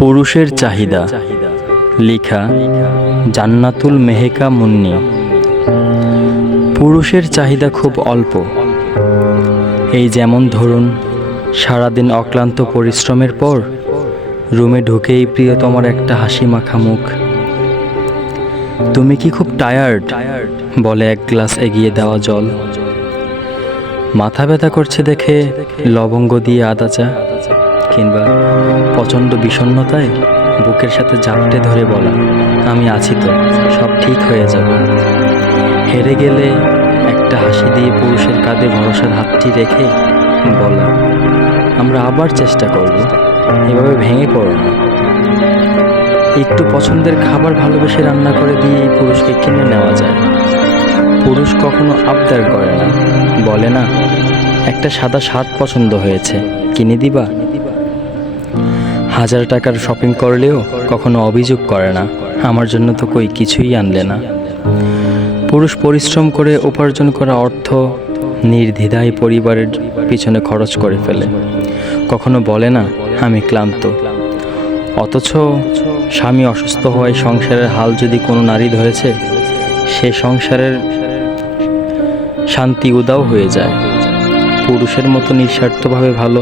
পুরুষের চাহিদা, লেখা জান্নাতুল মেহেকা মুন্নি। পুরুষের চাহিদা খুব অল্প। এই যেমন ধরুন, সারাদিন অক্লান্ত পরিশ্রমের পর রুমে ঢুকেই প্রিয়তমার একটা হাসি মাখা মুখ। তুমি কি খুব টায়ার্ড বলে এক গ্লাস এগিয়ে দেওয়া জল। মাথা ব্যথা করছে দেখে লবঙ্গ দিয়ে আদা চা, কিংবা প্রচণ্ড বিষণ্ণতায় বুকের সাথে জাপটে ধরে বলা, আমি আছি তো, সব ঠিক হয়ে যাবে। হেরে গেলে একটা হাসি দিয়ে পুরুষের কাঁধে ভরসার হাতটি রেখে বলা, আমরা আবার চেষ্টা করব, এভাবে ভেঙে পড়ো না। একটু পছন্দের খাবার ভালোবেসে রান্না করে দিয়ে এই পুরুষকে কিনে নেওয়া যায়। পুরুষ কখনো আবদার করে না, বলে না একটা সাদা শার্ট পছন্দ হয়েছে, কিনে দিবা। 1000 টাকার শপিং করলেও কখনো অভিযোগ করে না, আমার জন্য তো কই কিছুই আনলে না। পুরুষ পরিশ্রম করে উপার্জন করা অর্থ নির্দ্বিধায় পরিবারের পিছনে খরচ করে ফেলে, কখনো বলে না আমি ক্লান্ত। অথচ স্বামী অসুস্থ হওয়ায় সংসারের হাল যদি কোনো নারী ধরেছে, সে সংসারের শান্তি উদাও হয়ে যায়। পুরুষের মতো নিঃস্বার্থভাবে ভালো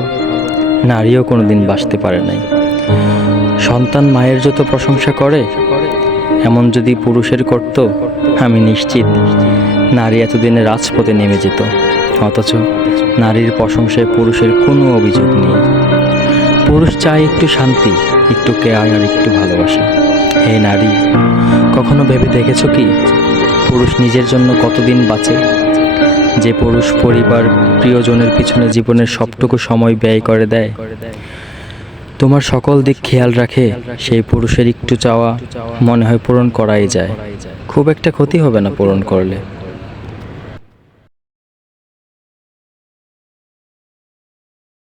নারীও কোনোদিন বাঁচতে পারে নাই। সন্তান মায়ের যত প্রশংসা করে, এমন যদি পুরুষের করত, আমি নিশ্চিত নারী এতদিনে রাজপথে নেমে যেত। অথচ নারীর প্রশংসায় পুরুষের কোনো অভিযোগ নেই। পুরুষ চায় একটু শান্তি, একটু কেয়ার আর একটু ভালোবাসা। হে নারী, কখনো ভেবে দেখেছো কি পুরুষ নিজের জন্য কতদিন বাঁচে? যে পুরুষ পরিবার প্রিয়জনের পিছনে জীবনের সবটুকু সময় ব্যয় করে দেয়, তোমার সকল দিক খেয়াল রাখে, সেই পুরুষের একটু চাওয়া মনে হয় পূরণ করাই যায়। খুব একটা ক্ষতি হবে না পূরণ করলে।